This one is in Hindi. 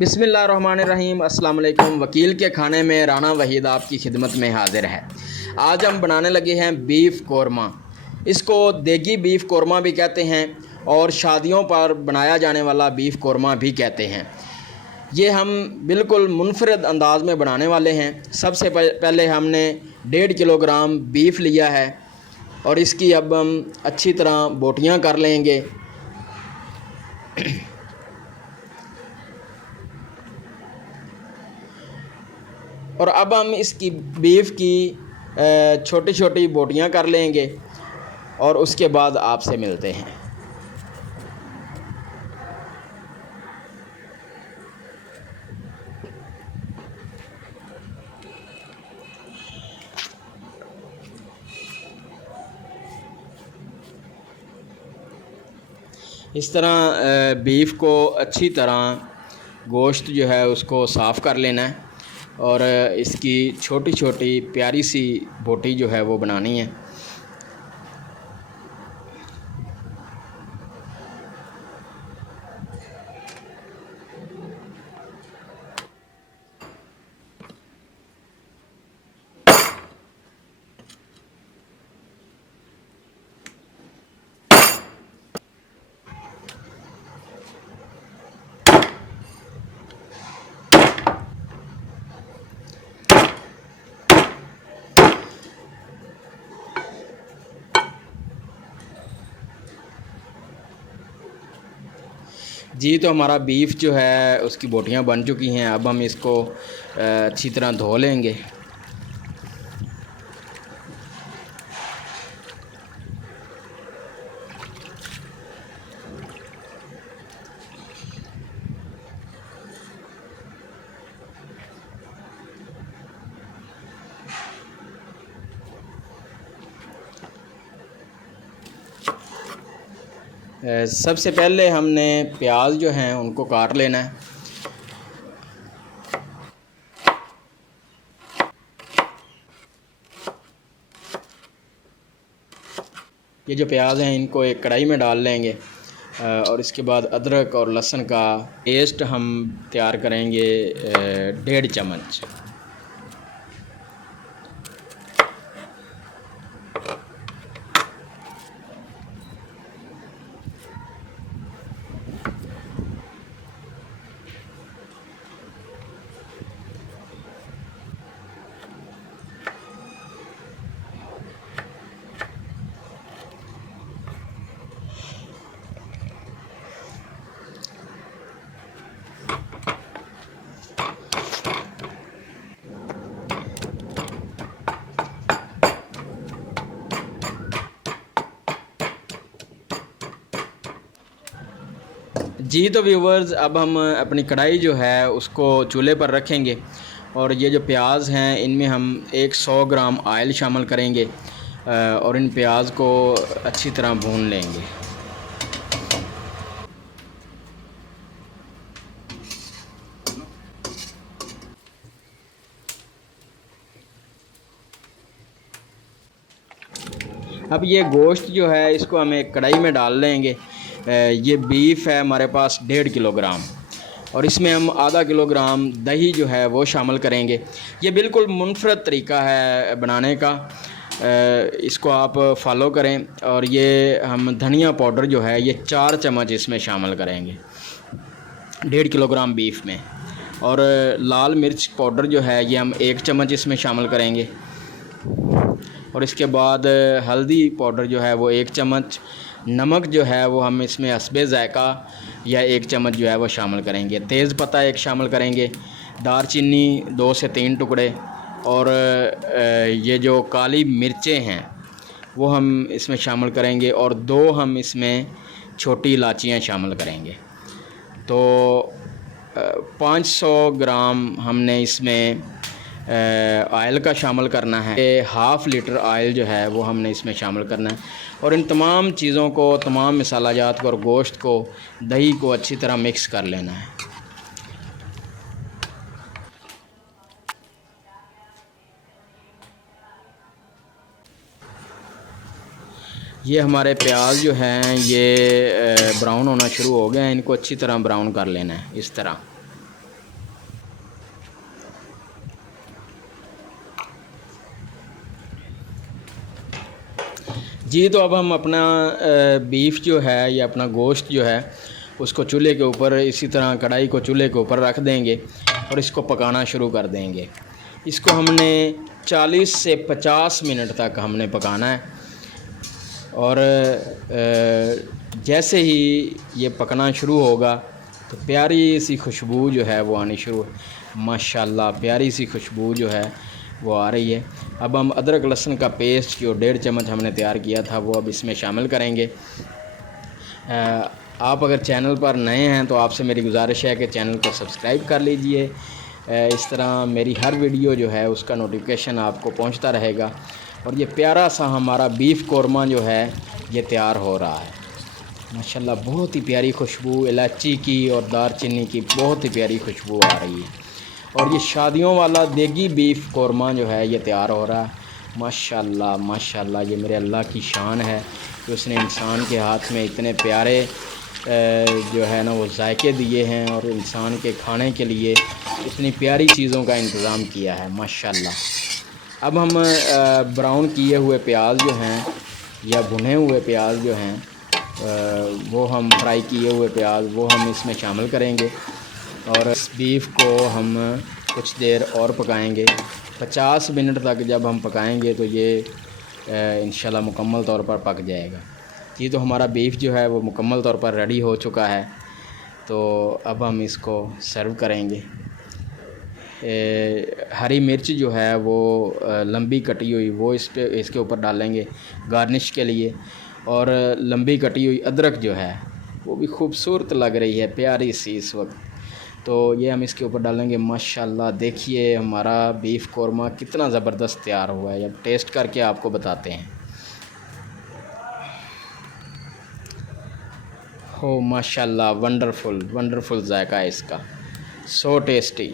बिस्मिल्लाहिर्रहमानिर्रहीम। अस्सलाम वालेकुम। वकील के खाने में राना वहीद आपकी खिदमत में हाजिर है। आज हम बनाने लगे हैं बीफ़ कौरमा। इसको देगी बीफ़ कौरमा भी कहते हैं और शादियों पर बनाया जाने वाला बीफ़ कौरमा भी कहते हैं। ये हम बिल्कुल मुनफरद अंदाज में बनाने वाले हैं। सबसे पहले हमने 1.5 किलोग्राम बीफ़ लिया है और इसकी अब हम अच्छी तरह बोटियां कर लेंगे। और अब हम इसकी बीफ की छोटी छोटी बोटियां कर लेंगे और उसके बाद आपसे मिलते हैं। इस तरह बीफ को अच्छी तरह गोश्त जो है उसको साफ़ कर लेना है और इसकी छोटी छोटी प्यारी सी बोटी जो है वो बनानी है। जी, तो हमारा बीफ जो है उसकी बोटियां बन चुकी हैं। अब हम इसको अच्छी तरह धो लेंगे। सबसे पहले हमने प्याज जो हैं उनको काट लेना है। ये जो प्याज हैं इनको एक कढ़ाई में डाल लेंगे और इसके बाद अदरक और लहसुन का पेस्ट हम तैयार करेंगे 1.5 चम्मच। जी, तो व्यूवर्स अब हम अपनी कढ़ाई जो है उसको चूल्हे पर रखेंगे और ये जो प्याज हैं इनमें हम 100 ग्राम ऑयल शामिल करेंगे और इन प्याज को अच्छी तरह भून लेंगे। अब ये गोश्त जो है इसको हम एक कढ़ाई में डाल लेंगे। ये बीफ है हमारे पास 1.5 किलोग्राम और इसमें हम आधा किलोग्राम दही जो है वो शामिल करेंगे। ये बिल्कुल मुनफरद तरीका है बनाने का, इसको आप फॉलो करें। और ये हम धनिया पाउडर जो है ये 4 चम्मच इसमें शामिल करेंगे 1.5 किलोग्राम बीफ में। और लाल मिर्च पाउडर जो है ये हम 1 चम्मच इसमें शामिल करेंगे। और इसके बाद हल्दी पाउडर जो है वो 1 चम्मच, नमक जो है वो हम इसमें हस्बे ज़ायक़ा या 1 चम्मच जो है वो शामिल करेंगे। तेज़ पत्ता 1 शामिल करेंगे, दारचीनी 2 से 3 टुकड़े और ये जो काली मिर्चें हैं वो हम इसमें शामिल करेंगे और 2 हम इसमें छोटी इलायचियाँ शामिल करेंगे। तो 500 ग्राम हमने इसमें ऑयल का शामिल करना है। 1/2 लीटर ऑयल जो है वो हमने इसमें शामिल करना है और इन तमाम चीज़ों को, तमाम मसालाजात को और गोश्त को, दही को अच्छी तरह मिक्स कर लेना है। ये हमारे प्याज जो हैं ये ब्राउन होना शुरू हो गए हैं। इनको अच्छी तरह ब्राउन कर लेना है इस तरह। जी तो अब हम अपना बीफ जो है या अपना गोश्त जो है उसको चूल्हे के ऊपर इसी तरह कढ़ाई को चूल्हे के ऊपर रख देंगे और इसको पकाना शुरू कर देंगे। इसको हमने 40 से 50 मिनट तक हमने पकाना है। और जैसे ही ये पकना शुरू होगा तो प्यारी सी खुशबू जो है वो आनी शुरू, माशाल्लाह प्यारी सी खुशबू जो है वो आ रही है। अब हम अदरक लहसुन का पेस्ट जो 1.5 चम्मच हमने तैयार किया था वो अब इसमें शामिल करेंगे। आप अगर चैनल पर नए हैं तो आपसे मेरी गुजारिश है कि चैनल को सब्सक्राइब कर लीजिए। इस तरह मेरी हर वीडियो जो है उसका नोटिफिकेशन आपको पहुंचता रहेगा। और ये प्यारा सा हमारा बीफ कौरमा जो है ये तैयार हो रहा है। माशाल्लाह बहुत ही प्यारी खुशबू इलायची की और दालचीनी की बहुत ही प्यारी खुशबू आ रही है। और ये शादियों वाला देगी बीफ कौरमा जो है ये तैयार हो रहा है। माशाल्लाह माशाल्लाह ये मेरे अल्लाह की शान है कि उसने इंसान के हाथ में इतने प्यारे जो है ना वो जायके दिए हैं और इंसान के खाने के लिए इतनी प्यारी चीज़ों का इंतज़ाम किया है माशाल्लाह। अब हम ब्राउन किए हुए प्याज जो हैं या भुने हुए प्याज जो हैं वो हम फ्राई किए हुए प्याज वो हम इसमें शामिल करेंगे और इस बीफ को हम कुछ देर और पकाएंगे। 50 मिनट तक जब हम पकाएंगे तो ये इंशाल्लाह मुकम्मल तौर पर पक जाएगा। ये तो हमारा बीफ जो है वो मुकम्मल तौर पर रेडी हो चुका है। तो अब हम इसको सर्व करेंगे। हरी मिर्च जो है वो लंबी कटी हुई वो इसके ऊपर डालेंगे गार्निश के लिए। और लंबी कटी हुई अदरक जो है वो भी खूबसूरत लग रही है प्यारी सी इस वक्त। तो ये हम इसके ऊपर डालेंगे। माशाल्लाह देखिए हमारा बीफ कौरमा कितना ज़बरदस्त तैयार हुआ है। अब टेस्ट करके आपको बताते हैं। हो माशाल्लाह वंडरफुल वंडरफुल जायका है इसका, सो टेस्टी।